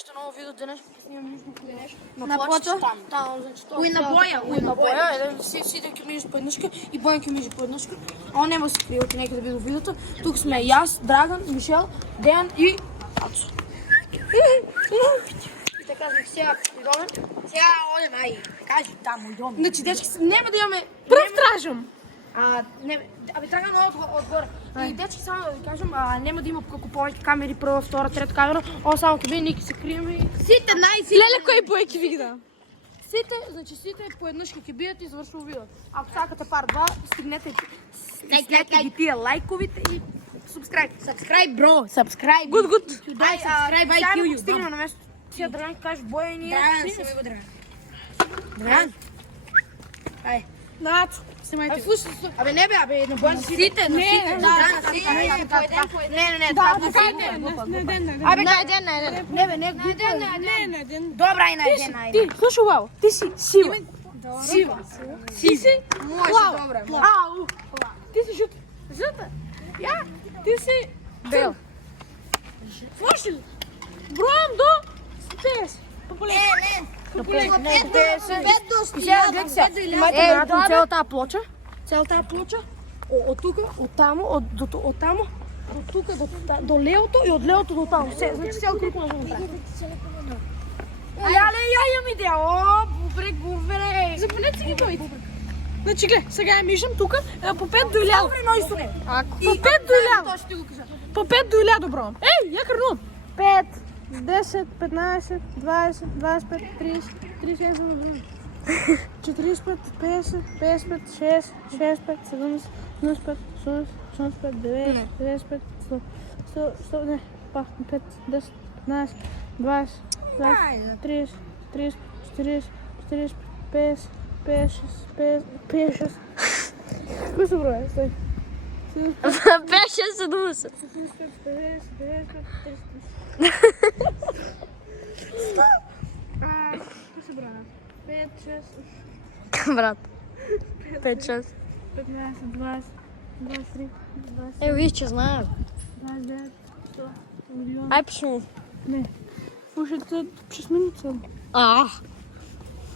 още ново видео денес. Снимам нещо. На плоча? Там, значи това. Уй на боя. На боя. Сидя ке миже по еднъжка и Боян ке миже по еднъжка. А он няма да се крие от някъде видео видеото. Тук сме и аз, Драган, Мишел, Деян и Ацо. И така, сега идоме. Сега одем, ай. Кажи там, идем. Значи, дечки, няма да имаме... Пръв стражам. Абе, тръгна много отгоре. И дечки, само да ви кажем, няма да има колко повече камери, първа, втора, трета камера. Само кебе, ники се крием и... Сите най-сите. Леле, кой бойки вигда? Сите по еднъжки ке бият и завършва видео. Ако сакате пар 2, стигнете ги тия лайковите и subscribe. Subscribe, bro. Subscribe. Good. Subscribe, I kill you. Стигнем на место. Сега Драган каже Боя и ние... Драган, снимай го, Драган. Драган. Ай. Нацо. Абе, слушай, Абе, не бе, абе, на Боян сите. сите. Не, Не, Абе, На един. не бе, не. На един. Добра и на един, на Ти, слушай, Лао, ти си сива. Сива. Ти си Може, Лао. добре. Ау. Ти си жут. Жута. Я. Ти си бел. Слушай ли? Броям до 50. Популярно. Сега гледайте сега. Имайте вероятно цялата плоча. Цялата плоча. От тук, от тамо, от тамо, от тук до левото и от левото до тамо. Значи цял кръг може да направим. Я имам идея. О, бубре. Запълнете си ги бойте. Значи гледай, сега я мишам тук, по 5 до иляво. Добре, но изтоне. По 5 до иляво. То ще ти го кажа. По 5 до иляво, добро. Ей, я кърнувам. 5, 10, 15, 20, 25, 30, 36, 45, 50, 55, 6, 65, 70, 75, 80, 85, 90, 95, 100, 100, не, 5, 10, 15, 20, 30, 30, 40, 40, 50, 56, 56. Кои са броя? Стой. 5-6-70. 5, 6, Брат. 5-6. 15, 20, 23, 20, Е, виж, че знаят. 29, 100, милион. Ай, пошли. Не. Слушай, це 6 минути.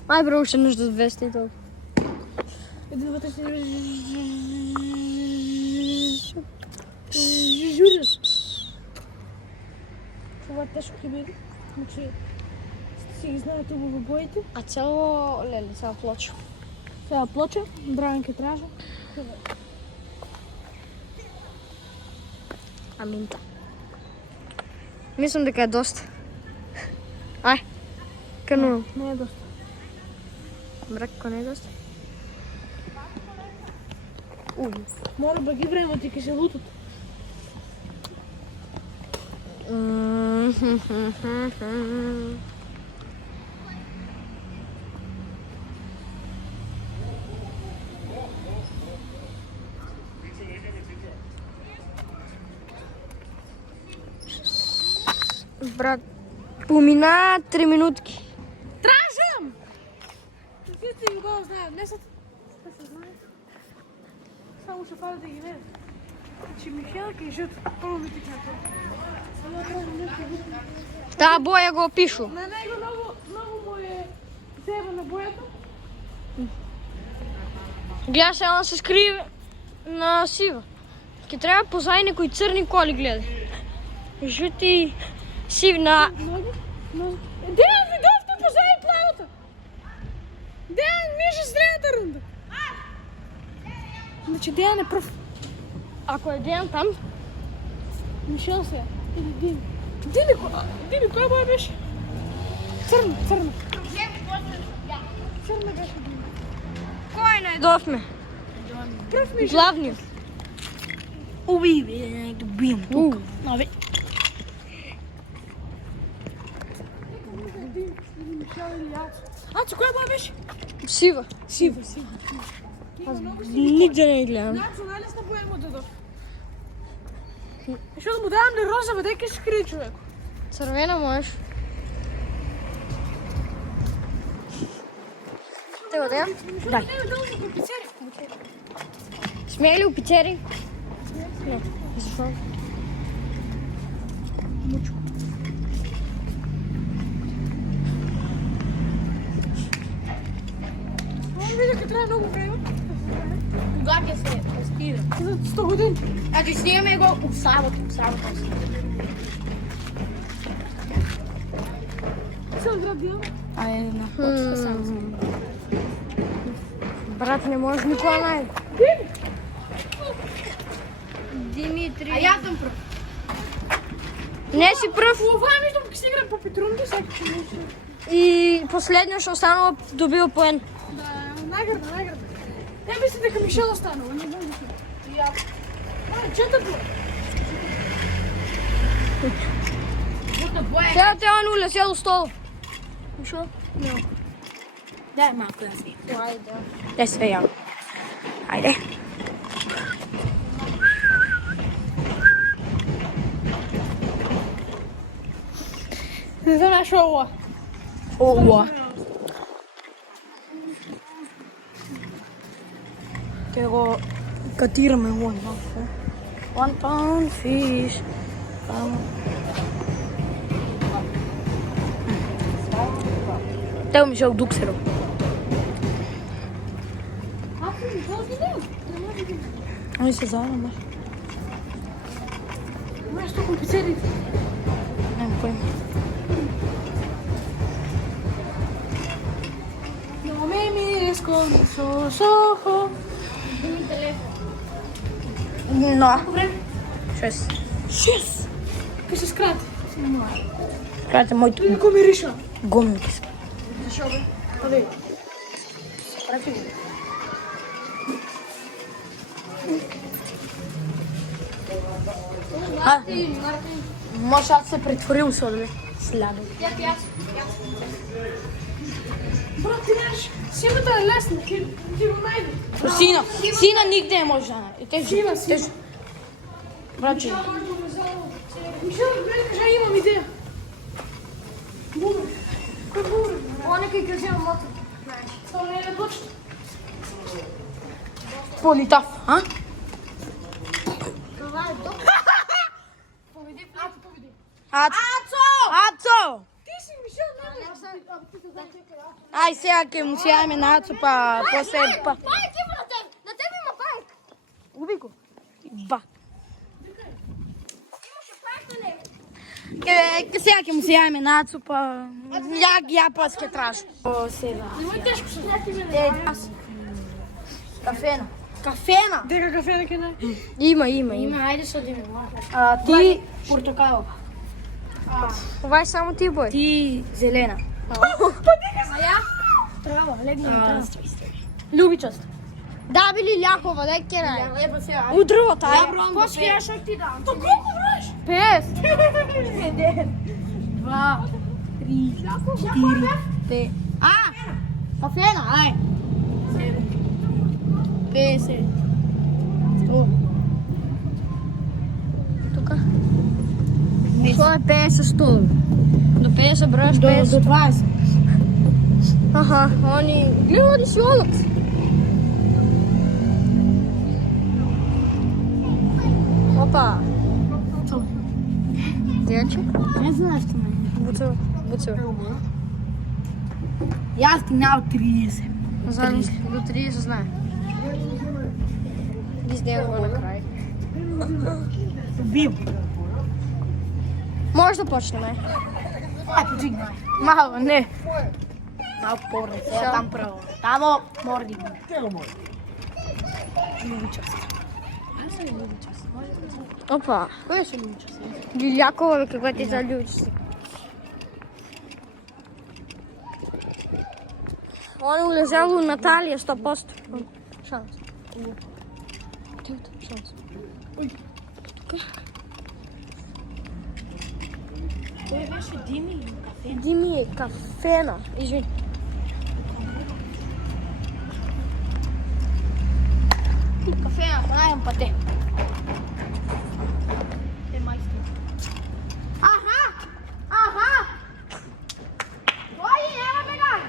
Ай, бро, ще нужда 200 и толкова. Иди вътре си. Журиш. Това тежко ще биде. Значи, си ги знаете го в боите. А цяло, леле, цяла плоча. Сега плоча, Драган кетража. Аминта. Мислям дека е доста. Ай, канувам. Не е доста. Брак, ако не е доста. Моля бъги време, ти ке се лутат. Брат, помина 3 минутки. Тражам! Какви сте го знаят? Не са... се знаят. Само ще пада да ги видят. Че Михела ке жут. Първо ми тикна това. Та боя го пишу. На него много му е зева на боята. Гледаш, ела се скрие на сива. Ке трябва позади некои църни коли гледай. Жути сив на... Деян, видовте позади плавата! Деян, миша средната рунда. Значи Деян е пръв. Ако е Деян там, Мишел сега. Или Дими. Дими, коя боя беше? Църна. Църна беше Дими. кой най-дофме? Пръв Мишел. Главният. Бим. Нови. Мишел или Ацо. Ацо, коя боя беше? Сива. Сива. Нигде не гледам. Националист на боя му дадох. Защото му давам ли розова, дека ще крие човек. Цървена можеш. Те го дадам? Дай. Сме ли опицери? Не. Защо? Мучко. трае многу време. Кога ќе се стига? За 100 години. Значи снимаме го у сабота. Цел град бил. Ајде на почка сам. Брат, не може никога најде. Димитри. А јас сум прв. Не си прв. Ова е нешто ќе се игра по петрунки, секој. И последниот што останува добил поен. Да, награда. Не мисли дека Мишел останува, не знам дека. Ја. Четврто. Сега те он уле, сел до стол. Мишел? Дај малку да си. Ајде. Дај све ја. Ајде. Не знам што е ова. Ова. Ќе го катираме овој малку. 1 pound fish. Тео Мишел Дуксеров. Они се заедно, Ма што компlicirati. Нема појма. No me mires con esos ojos. No. 6. Ке се скрати. Крате мојто. Како мириша? Гомилки се. Зашо бе? Аде. Прати го. Може да се претворил со да сладо. Брат, ти знаеш, сината е лесна, ти го најде. Сина нигде не може да најде. Сина. Браќе, Мишел, гледай, кажа, имам идеја. Бубе. Кој бубе? Ова некој ќе взема мотор. Само не е точно. политав, а? Победи. Ацо! Ти си Мишел, не. Ај сега ќе му се јавиме на Ацо, па после па. Пајк има на тебе! На тебе има пајк! Уби го. Ба. Имаше пајк на него. Ќе сега ќе му се јавиме на Ацо, па ја после ќе траш. О, сега. Немој тешко се. Кафена. Кафена? Дека кафе да ке нај. Има. Ајде со диме. Ти портокал. Ова е само ти, бој. Ти зелена. Трава, легни на трава. Љубичаст. Да, били љахова, дај ке рај. Еба сега. У дрвото, ај. После ја шо ти дам. Па колку браш? 5. 2, 3, 4, 5. Кафена, ај. 50. 100. Тука. Што е 50 стол? До 50 бројаш 50. До 20. Аха, гледа си олакс. Опа. Дече? Не знаеш што ме. Буцево. Јас стигнав 30. Замисли, до 30 знае. Ги сделам го на крај. Бив. Може да почнеме. Ај, почекај. Мало, не. Малко порно, сега там право. Тамо, морди го. Љубичаст. Аз съм љубичаст. Опа. Кој е со љубичаст? Лилјакова, бе, каква ти залюбиш. Он улезел у Наталија 100%. Шанс. Шанс. Кој беше Дими или кафена? Дими е кафена. Извини. Кафена, најам па те. Те мајстор. Аха! Дојди, нема бегај!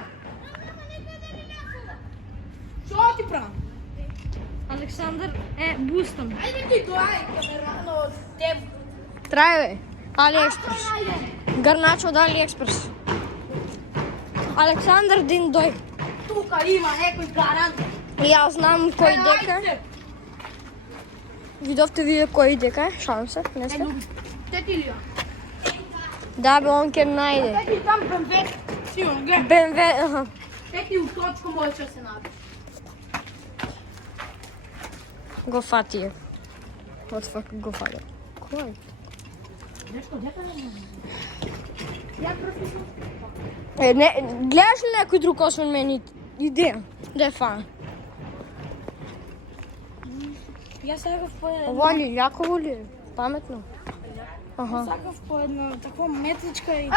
Што ти правам? Александър е бустан. Ајде ти доај, ќе ме рано те. Трае, бе. AliExpress. Гарначо од AliExpress. Александър Дин дој. Ту тука има некој гарант. Јас знам кој дека. Видовте вие кој дека? Шалам се, не сте? Тетилија. Да, бе, он ќе најде. Тети там БМВ. Сигурно, гледа. БМВ, аха. Тети у точка може да се најде. Го фати ја. What the fuck, го фати. Кој? Дечко, дека не може? Не, гледаш ли некој друг освен мене? Идеја. Да е фан. Јас сакав по една. Ова ли, љаково ли? Паметно. Аха. Сакав по една таква метличка и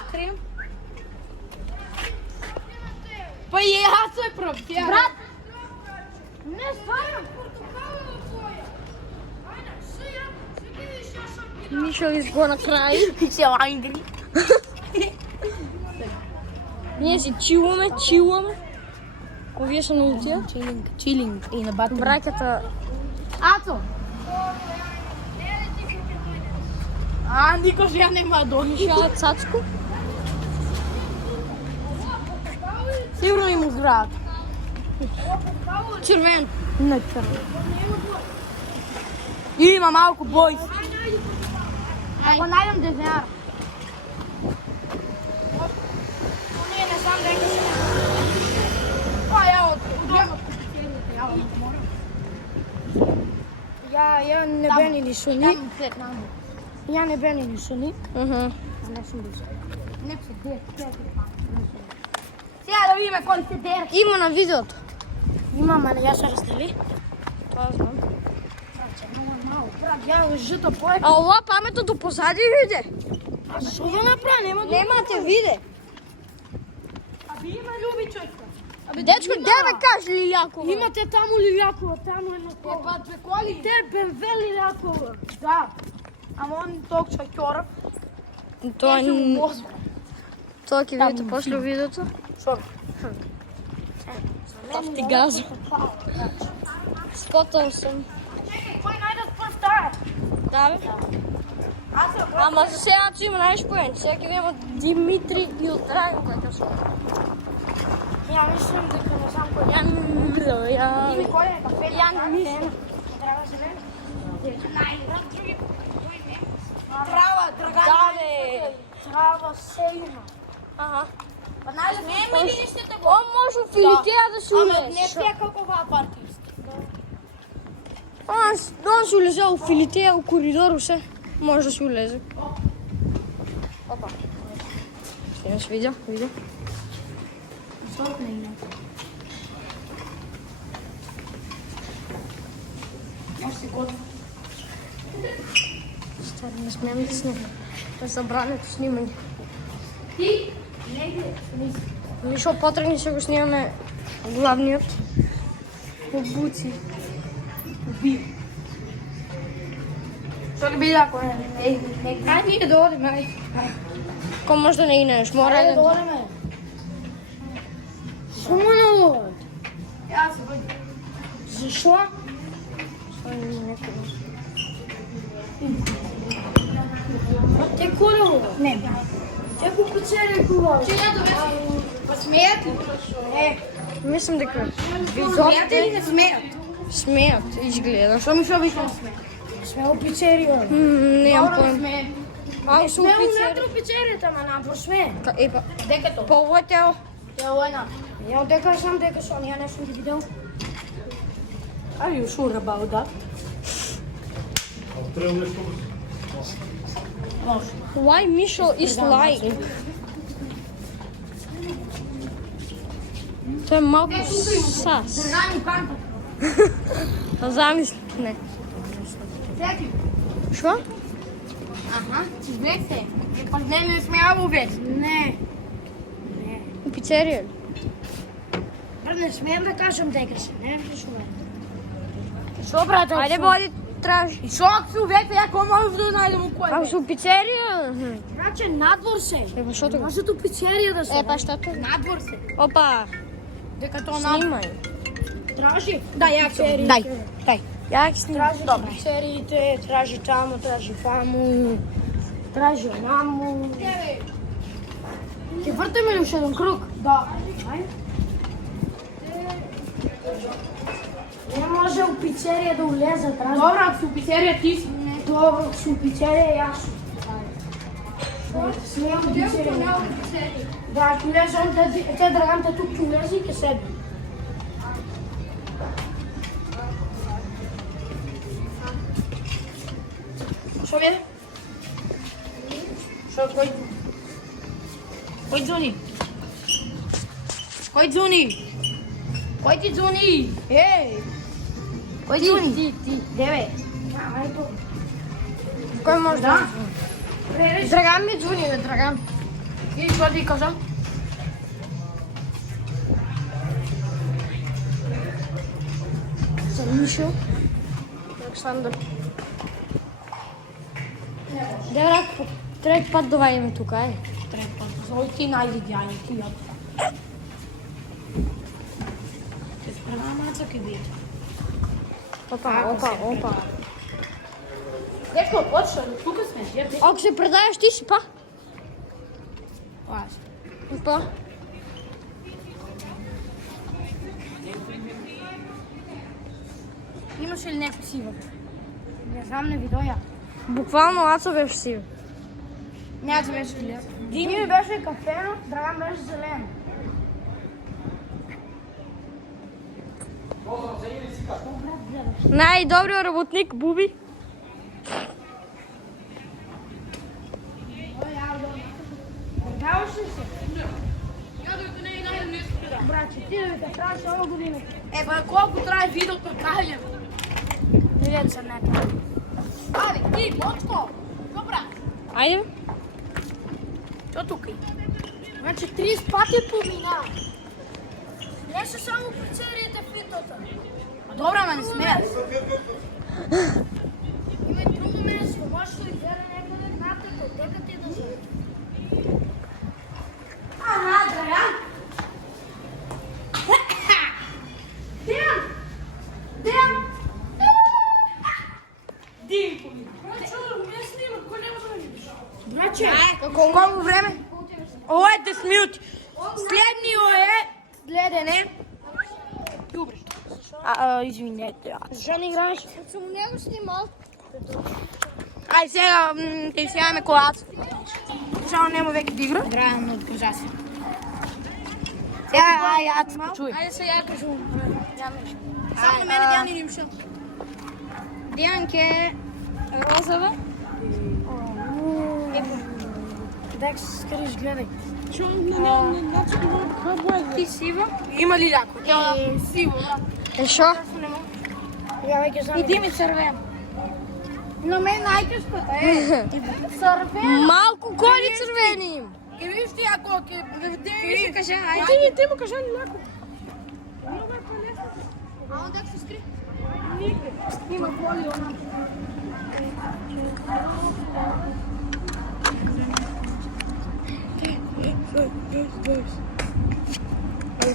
скрим. Па и јас се профија. Брат! Не стварам портокалово твоја. Ајде, сега, видиш јас сам ги Мишо изго на крај. се ангри. Ние си чиламе. Овие се на утија. Чилинг и на батери. Браќата Ацо! Никош ја нема да дониш. шаат цацко. Сигурно има здрават. Червен. Не црвен. Има малку бој. Ако најдам дезер. Не знам дека се. Ја од Ја не бен или со ни. Ја не бен или со ни. Мгм. Не сум бил. не се дер. Сега да видиме кој се дер. Има на видеото. Има, ама ја се раздели. Тоа знам. Брат, ја жито поет. А ова паметното позади иде. А што ја направи? Нема да... Немате виде. А би има љуби човека. Дечко, де ме кажи Лилјакова? Имате таму Лилјакова, таму едно коло. Па две коли. Те БМВ Лилјакова. Да. Ама он ток шоќоров. Тоа Беше н- мозг. тоа ќе видите после видеото. Шо? Тафти газ. Скотал сум. Чекај, кој најдат прв таа? Да, бе. Аз се Ама за сега ќе има најшпоен. Сега ќе видиме Димитри и од Драго кој ќе сум. Ја мислам дека не знам кој. Ја не видел, ја... Дими кој е кафе? Ја не мислам. Трава се не? Трава, Драган. Да, бе. Трава се има. Аха. Па најдат нема ли ништо го? Он може у Филитеја да се Ама не улезе. пија како оваа партија. Он се улезе у Филитеја, у коридору се. Може да се улезе. Опа. Снимаш видео? Видео? Може се готви. Стари, не смеем да снимаме. Да забрането снимање. Ти? Негде. Мишо, потребни се го снимаме главниот. Обуци. Што ќе биде ако не? Ајде ние да одиме, ајде. Ко може да не игнеш, мора Ајде да да... одиме. Шумано. Јас се води. Зашо? Те колево? Не. Те го печели кога? Че ја довеси? Па смејат ли? Не. Мислам дека Смејат или не смејат? смеат, изгледа. Што ми шо вика не смејат? Сме у пицерија. Немам Добро поем. смејат. Ај, се Сме упице. унатре у пицеријата, ма напор сме. Епа, Дека тоа? па ово е тео. Ја ојна. Ја дека сам дека сон, ја не сум ги видел. Are you sure about that? Why Мишо is lying? Тоа е малку сас. Дргани канта. Да замисли, не. Секи. Шо? Аха, весе. Па не смејаво весе. Не. У пицерија? Брат, не смеам да кажам дека се. Не ме шуме. Шо брате? Ајде, води, тражи. И шо ако се увете, ја кој можеш да најдем у кој? А се у пицерија? Браće, надвор се. Епа, шо тоа? Може ту пицерија да се. Епа, што тоа? Надвор се. Опа, Дека тоа надвор. снимај. Тражи. Да, ја ќе. Дај. Ја ќе снимам. Тражи пицериите, тражи таму, тражи фаму, тражи онаму. Ќе вртиме ли уште еден круг? Да. Не може у пицерия да улезат. Добре, ако си у пицерия ти си. Не, добре, ако си у пицерия, аз ще сме у пицерия. Да, ако улезам, те Драган тук ще улезе и ке седи. Що бе? Що, кой? Кой дзуни? Кой дзуни? Кой ти дзуни? Ей! Кой дзуни? Ти. Деве. Кой може да? Драган ми звуни, бе, Драган. И що ти кажа? Съм Мишо. Александър. Да, брат, трети път давай име тук, ай. Трети път. Зой ти най-видяни, ти я. Ти спрема маца къде е? Опа. Дечко, почва, тук сме. Ако се предаваш, ти си па. Аз. Опа. Имаш ли нещо сиво? Не знам, не видоя. Буквално Ацо беше си. Няма да беше гледа. Дими ми беше кафено, Драган беше зелено. Най-добрият работник, Буби. Даваш ли се? Братче, ти да ви те трябваше много годината. Бе, колко трябва видеото, кажем? Не се не трябва. Айде, ти, Бочко! Добра! Айде. Що тук е? Значи 30 пъти помина. Не са само пицериите в питата. Добре, ама не смея. Има и друго место. Може да изгледа някъде натък, отдека ти да вземе. Драган! Диан! Димко ми. Братче! Колко време? О, е 10 минути. Следният е гледане. Извинете. Жан играеш? Само него снимал. Ай, сега те сядаме колата. Жал няма веки да игра. Драган откажа се. Сега, аз почуй. Айде сега я кажу. Само на мене Диан и Нимша. Дианка е розова. Дай се скариш, гледай. Ти сива? Има ли ляко? Тя сиво, да. Шо? Тогава ги знам. Иди ми сървем. На мен най-къспата е. Сървен. Малко коли червени. И виж ти, ако ти кажа, Ти му кажа ляко. Ама да се скри. Има коли она.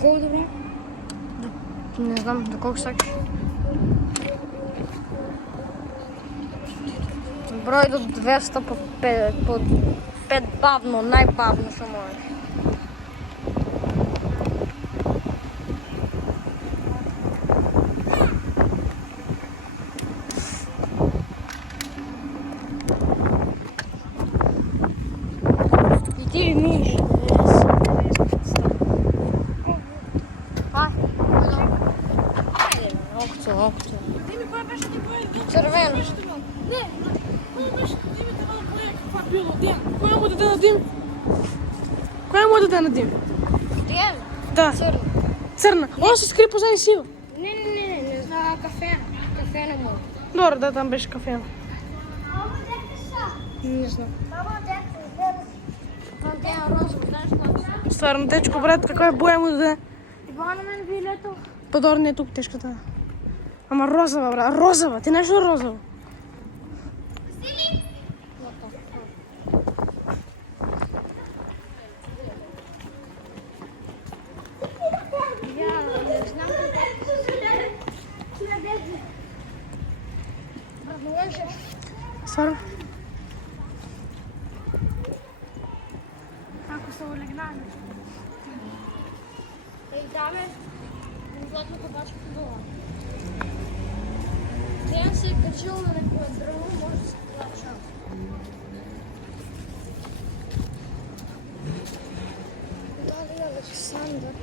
Колко добре? Не знам, до колко сак. Брой до 200 по 5 бавно, най-бавно само е. И ти миш. Айде, окото. Червено. Коя му даде на Дим? Коя му даде на Дим? Диан, Да, църно. църна. Он се скри позади сива. Не знам, кафе. Кафе не мога. Добре, да, там беше кафе. Не знам. Диан, розово, знаеш какво? Стварно, течко, брат, каква боя му даде? Това на мен билето. Подор не е тук тежката. Ама розова, брат, розова. Ти нещо розово. Стварно. Ако са олегнали. Ей, даме. Златната бачка по дола. Дејан се качил на некоја дрво, може да се плача. Дали Александър?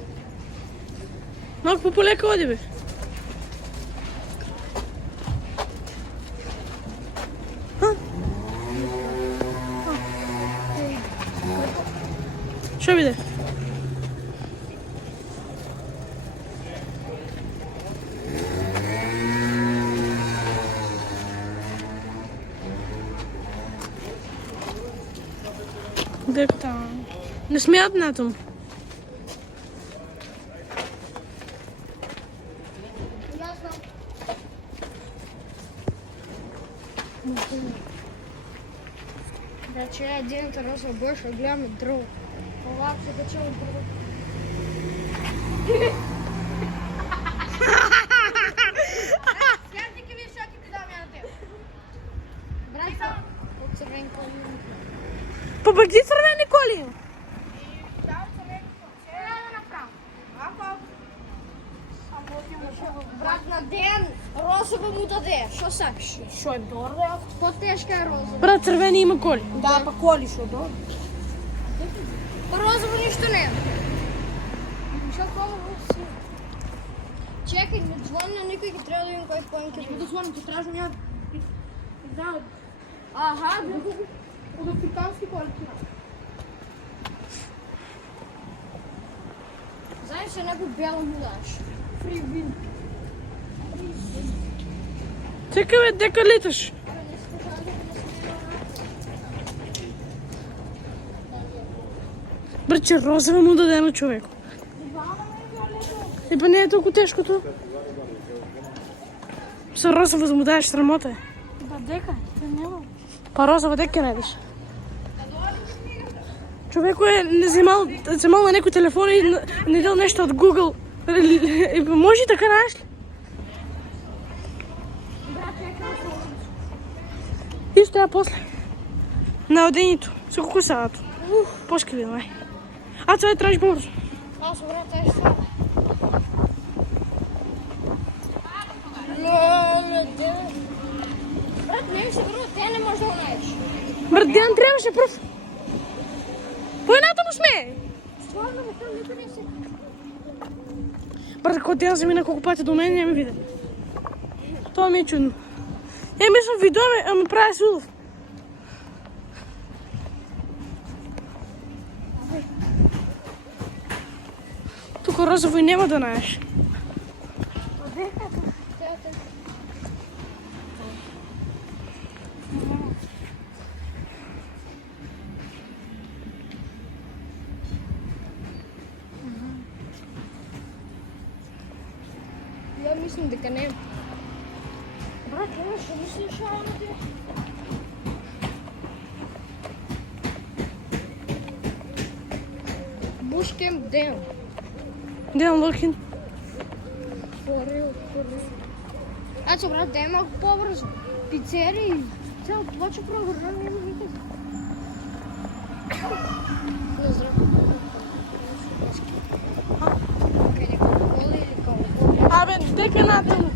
Малку пополека оди, бе. Што биде? Дека не смеат на том. Јас знам. Значи, едината роса беше голямо дрво. Овако се качило дрво. Сега ти ке видиш што ќе ти дам ја на тебе. Брат, од црвен коли. Па ги црвени коли? Брат, на Дејан розово му даде. Што сакаш? Што е добро? Потешка е розово. Брат, црвени има коли. Да, па коли што добро. Па розово ништо не е. Што коло си? Чекај, ме звони на никој, ќе треба да видим кој поен ќе Да звонам, ќе тражам ја. Да, Аха, од африкански коли. знаеш се некој бело му даш. Фри вин. Чекай, бе, дека леташ. Брче, розово му даде на човек. Па не е толку тешкото. Со розово да му дадеш срамота е. Ба дека, те нема. Па розово дека најдеш. Човеко е не земал на некој телефон и не дел нешто од Google. Може и така најдеш ли? Исто ја после. На одењето. Со колку саат? Пошки видам, ај. А тоа е траш борзо. Аз брат, е сега. Брат, не ми се врно, те не може да го најдеш. Брат, Дејан требаше прв. Поената му сме. Стварно, ме там никој не се... Брат, кога Дејан замина колку пати до мене, не ме виде. Тоа ми е чудно. Мислам видео ме прави се улов. Тука розово и нема да најдеш. Ја мислам дека не. Брат, не, што мислиш шаја на тебе? Бушкем Дејан. Дејан Локин. Порил. Ето, брат, да е малко по-бързо. Пицерия и цял плоча програма няма никак. Абе, дека натаму.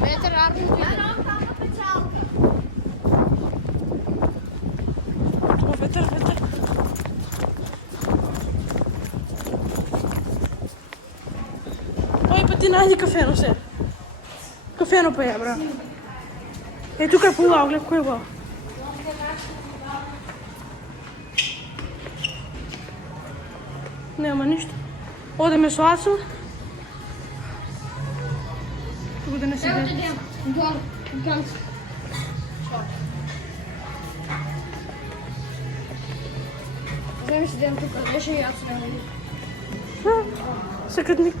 Петър Арно виде. Тоа ветер. Ој па ти најди кафено се. Кафено па ја, бра. Е, тука е полао, глед кој е вау. Нема ништо. Одеме со Асо. Туку да не се гледа. Гор, ганц. Знаеш да идем тук, беше и аз не Секатник.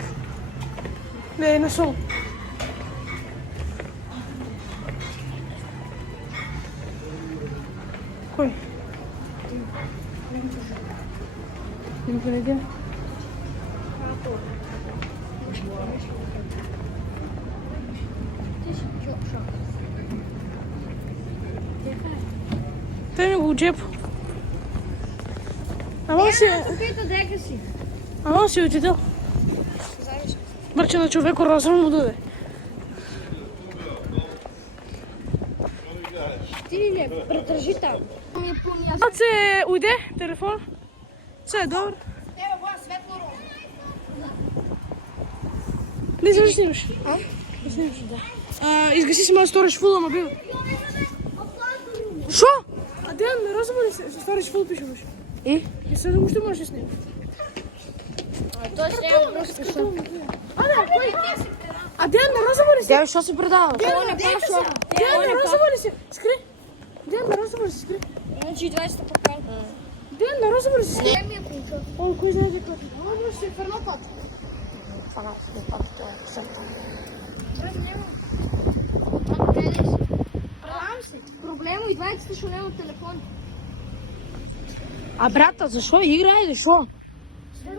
Не, на сол. Кој? Нема не идем. Тој ми го у джепу. Ама он си... Пита дека си. Ама он си учител. Завише. Мърче на човеко розово му даде. Ти не, придържи там. Ми е по-място. Sad se ujde, telefon. Sve je dobro. Evo, boja svetlo roze. Не изваш снимаш. Не снимаш, да. Изгаси си моя сториш фул, ама бил. Шо? А Деян, не разбери се, сториш фул пише беше. И? И сега още можеш да снимаш. Той ще няма просто шо. А Деян, не разбери се. Тя що се предава? Деян, не разбери се. Скри. Деян, не разбери се, скри. Значи 20-та покана. Деян, не разбери се. Дай ми я получа. Ой, кой знае какво. Ама може се ферна пат. Това не пата, това е сърта. Предавам се. Проблема и 20-та ще няма телефон. А брата, защо играе, защо?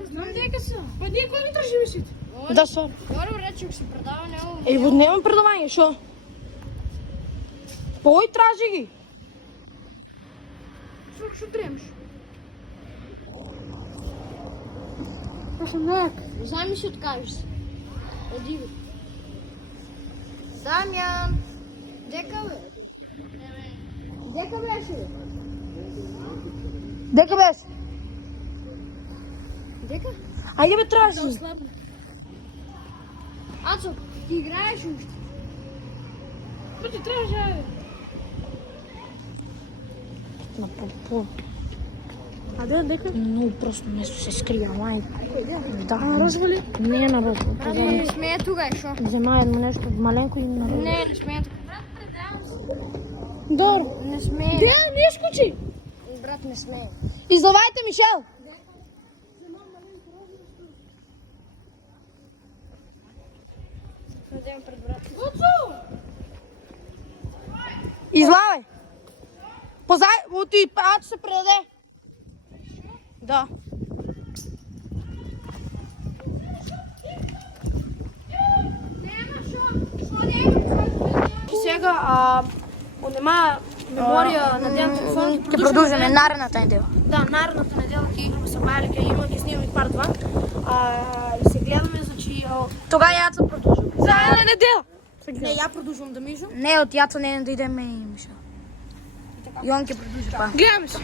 Знам дека са. Па ние кой ми държи висите? Да, сор. Горе рече, ако се предава, няма. Ей, нямам предавание, шо? Пой тражи ги. Що тремеш? Аз съм наяк. Знай ми си откажеш се. Оди бе. Дамян! Дека бе? Дека беше бе? Дека без. Дека? Айде бе, тражи. Ацо, ти играеш още? Що ти трябваше, айде? На по. А Деян, дека? Много просто место се скрива, май. Да, Развали? не е народ. Не смея тука, шо? Взема едно нещо маленко и народ. Не смея тука. Добро. Не смея. Деян, не изкочи. Брат, не смея. Излавайте, Мишел! Надявам пред брат. Излавай! Позай, от и паато се предаде. Да. И сега, онема мемория на ден телефон ги Ќе продолжиме наредната недела. Да, наредната неделя ќе играме со Мајлика, ќе снимаме пар 2. И се гледаме, значи... Тога јаца продолжувам. За една недела! Не, ја продолжувам да мижам. Не, од јаца не да идеме и Мишел. И он ќе продолжи па. Гледаме се.